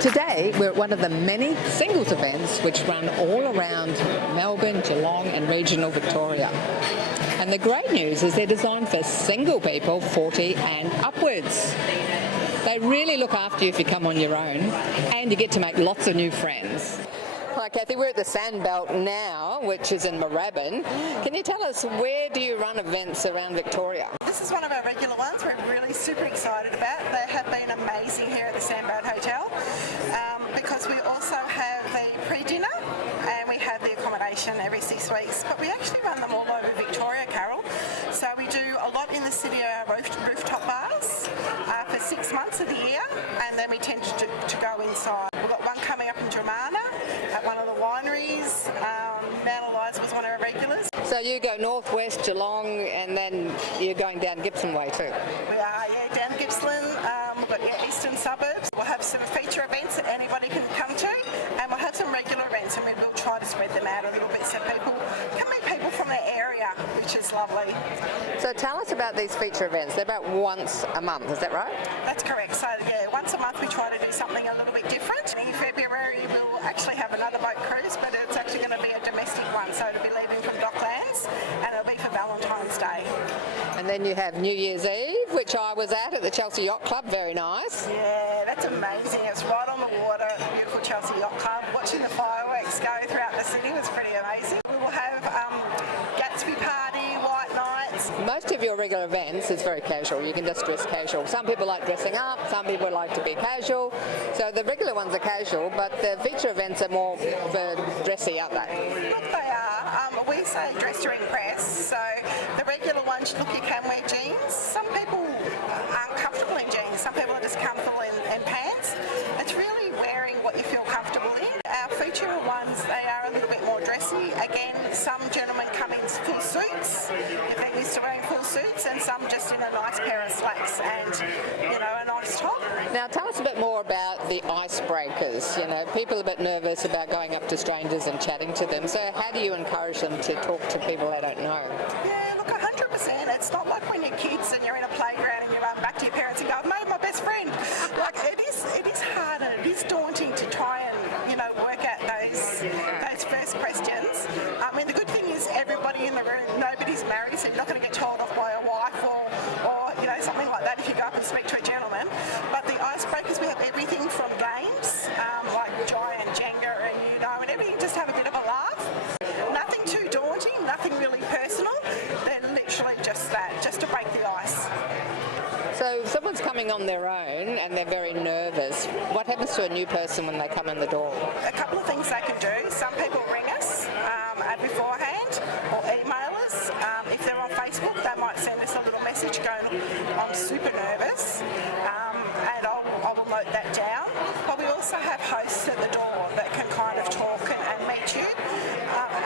Today, we're at one of the many singles events which run all around Melbourne, Geelong and regional Victoria. And the great news is they're designed for single people 40 and upwards. They really look after you if you come on your own, and you get to make lots of new friends. Hi Kathy, we're at the Sandbelt now, which is in Moorabbin. Can you tell us, where do you run events around Victoria? This is one of our regular ones we're really super excited about. They have been amazing here at the Sandbelt Hotel because we also have the pre-dinner and we have the accommodation every 6 weeks, but we actually run them all over Victoria, Carol. So we do a lot in the city of our rooftop bars for 6 months of the year, and then we tend to go inside. We've got one coming up in Dramana at one of the wineries. Mount Eliza was one of our regulars. So you go northwest Geelong and then you're going down Gippsland Way too? We are, down Gippsland. We've got eastern suburbs. We'll have some feature events that anybody can come to, and we'll have some regular events, and we will try to spread them out a little bit so people can meet people from the area, which is lovely. So tell us about these feature events. They're about once a month, is that right? That's correct. So once a month we try to do something a little bit different. In February we'll actually have another boat cruise, but it's actually going to be a domestic one, so it'll be leaving from Docklands and it'll be for Valentine's Day. And then you have New Year's Eve, which I was at the Chelsea Yacht Club. Very nice. Yeah, that's amazing. It's right on the water at the beautiful Chelsea Yacht Club. Watching the fireworks go throughout the city was pretty amazing. We will have Gatsby Party, White Nights. Most of your regular events is very casual. You can just dress casual. Some people like dressing up, some people like to be casual. So the regular ones are casual, but the feature events are more for dressy, aren't they? Look, they are. We say dress to impress. So the regular ones, look, you can wear jeans. Some people aren't comfortable in jeans. Some people are just comfortable in pants. It's really wearing what you feel comfortable in. Our feature ones, they are a little bit more dressy. Again, some gentlemen come in full suits, if they're used to wearing full suits, and some just in a nice pair of slacks and, a nice top. Now tell us a bit more about the icebreakers. People are a bit nervous about going up to strangers and chatting to them. So how do you encourage them to talk to people they don't know? Yeah, look, 100%. It's not like when you're kids and you're in a playground and you run back to your parents and go, I've made my best friend. Like, it is hard and it is daunting to try and, work out those first questions. I mean, the good thing is everybody in the room, nobody's married, so you're not going to get told off by a wife or something like that if you go up and speak to a gentleman. But the icebreakers, we have everything from games, like giant Jenga and everything, just have a bit of a laugh. Nothing too daunting, nothing really personal. They're literally just that, just to break the ice. So if someone's coming on their own and they're very nervous, what happens to a new person when they come in the door? A couple of things they can do. Some people ring us beforehand or email us. If they're on Facebook, they might send us a little message going, I'm super nervous, and I will note that down. But we also have hosts at the door that can kind of talk and meet you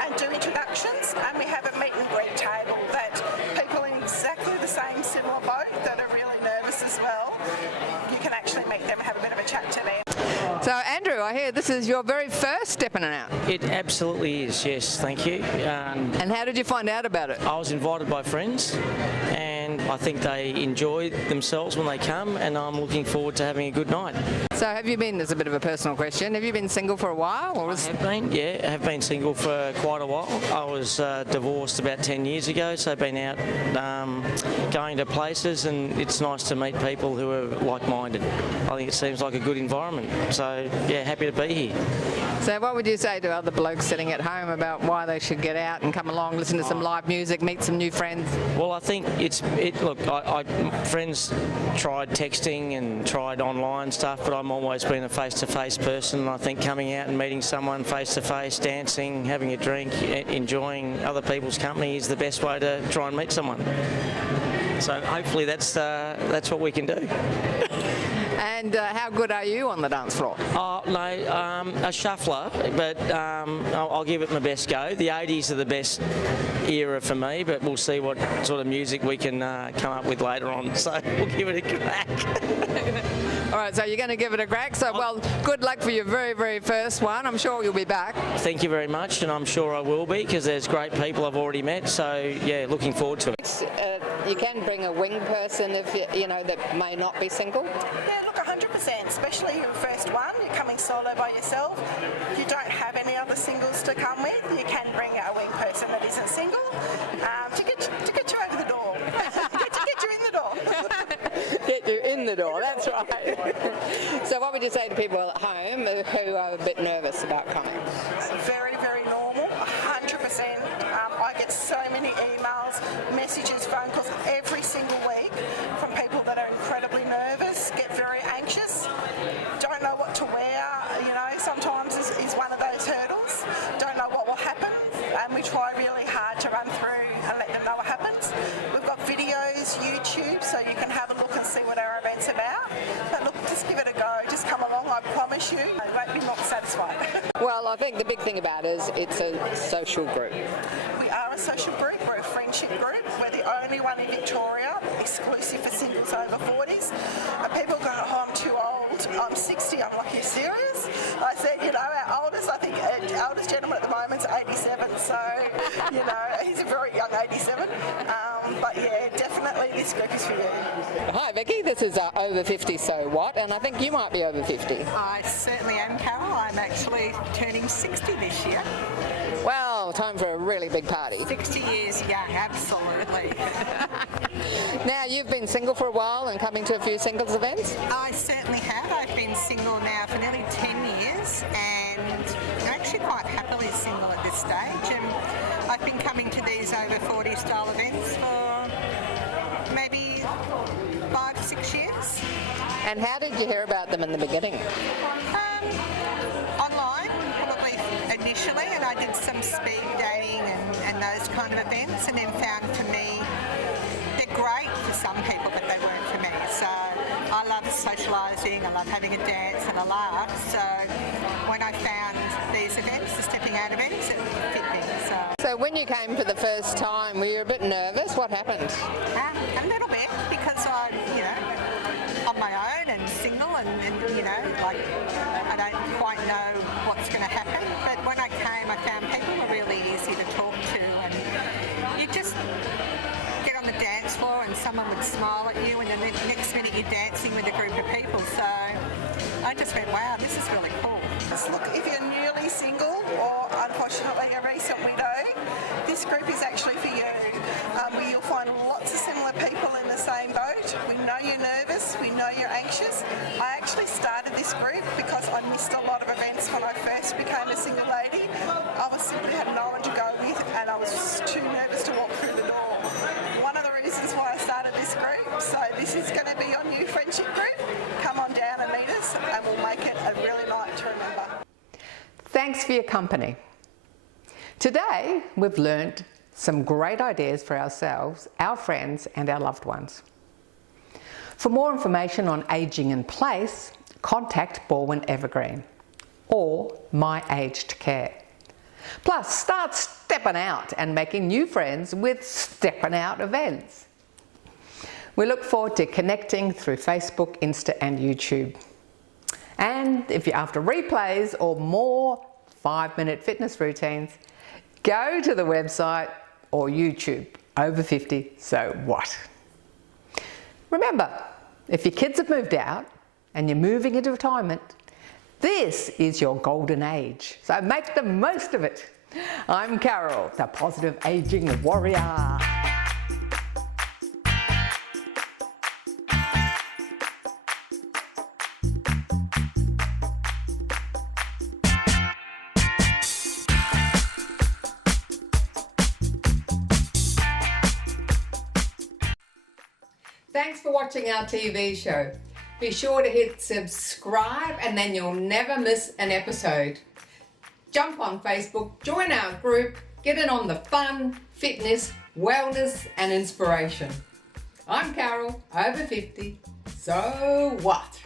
and do introductions. And we have a meet and greet table that people in exactly the same similar boat that are really nervous as well, you can actually meet them and have a bit of a chat to them. So Andrew, I hear this is your very first Steppin' Out. It absolutely is, yes, thank you. And how did you find out about it? I was invited by friends and I think they enjoy themselves when they come, and I'm looking forward to having a good night. So have you been, as a bit of a personal question, have you been single for a while? Or I have been single for quite a while. I was divorced about 10 years ago, so I've been out going to places, and it's nice to meet people who are like-minded. I think it seems like a good environment, so happy to be here. So what would you say to other blokes sitting at home about why they should get out and come along, listen to some live music, meet some new friends? Well, I think friends tried texting and tried online stuff, but I'm always been a face-to-face person, and I think coming out and meeting someone face-to-face, dancing, having a drink, enjoying other people's company is the best way to try and meet someone. So hopefully that's what we can do. And how good are you on the dance floor? Oh, no, a shuffler, but I'll give it my best go. The 80s are the best era for me, but we'll see what sort of music we can come up with later on. So we'll give it a crack. All right, so you're going to give it a crack. So, well, good luck for your very, very first one. I'm sure you'll be back. Thank you very much, and I'm sure I will be, because there's great people I've already met. So, looking forward to it. You can bring a wing person if that may not be single. Yeah, look, 100%, especially your first one. You're coming solo by yourself. You don't have any other singles to come with. You can bring a wing person that isn't single to get you over the door. to get you in the door. Get you in the door, that's right. So what would you say to people at home who are a bit nervous about coming? Very, very normal, 100%. I get so many emails, messages, phone calls every single week from people that are incredibly nervous, get very anxious, don't know what to wear, sometimes is one of those hurdles, don't know what will happen, and we try really hard to run through and let them know what happens. We've got videos, YouTube, so you can have a look and see what our event's about. But look, just give it a go, just come along, I promise you won't be not satisfied. Well, I think the big thing about it is it's a social group. We are a social group, we're a friendship group, we're the only one in Victoria, exclusive for singles over 40s. And people go, oh, I'm too old, I'm 60, I'm like, are you serious? I said, our oldest, I think, our oldest gentleman at the moment's 87, so, he's a very young 87. But yeah, definitely this group is for you. Hi Becky, this is Over 50 So What, and I think you might be over 50. I certainly am, Carol. I'm actually turning 60 this year. Well, time for a really big party. 60 years young, absolutely. Now, you've been single for a while and coming to a few singles events? I certainly have. I've been single now for nearly 10 years and I'm actually quite happily single at this stage. And I've been coming to these over 40 style events for maybe 5-6 years. And how did you hear about them in the beginning? Online, probably initially, and I did some speed dating and those kind of events, and then found for me they're great for some people, but they weren't for me. So I love socialising, I love having a dance and a laugh. So when I found these events, the stepping out events, it fit me. So when you came for the first time, were you a bit nervous? What happened? A little bit, because I'm, on my own and single and I don't quite know what's going to happen. But when I came, I found people were really easy to talk to, and you just get on the dance floor and someone would smile at you, and then the next minute you're dancing with a group of people. So I just went, wow, this is really cool. Look, if you're newly single or unfortunately a recent widow, this group is actually for you. You'll find lots of similar people in the same boat. We know you're nervous, we know you're anxious. I actually started this group because I missed a lot of events when I first became a single lady. I simply had no one to go with and I was just too nervous to walk through the door. One of the reasons why I started this group, so this is going to be your new friendship group. Come on down and meet us and we'll make it a really night to remember. Thanks for your company. Today, we've learnt some great ideas for ourselves, our friends and our loved ones. For more information on ageing in place, contact Baldwin Evergreen or My Aged Care. Plus, start stepping out and making new friends with Stepping Out events. We look forward to connecting through Facebook, Insta and YouTube. And if you're after replays or more 5-minute fitness routines, go to the website or YouTube, Over 50 So What. Remember, if your kids have moved out and you're moving into retirement, this is your golden age, so make the most of it. I'm Carol, the positive aging warrior. Thanks for watching our TV show. Be sure to hit subscribe and then you'll never miss an episode. Jump on Facebook, join our group, get in on the fun, fitness, wellness and inspiration. I'm Carol, over 50, so what?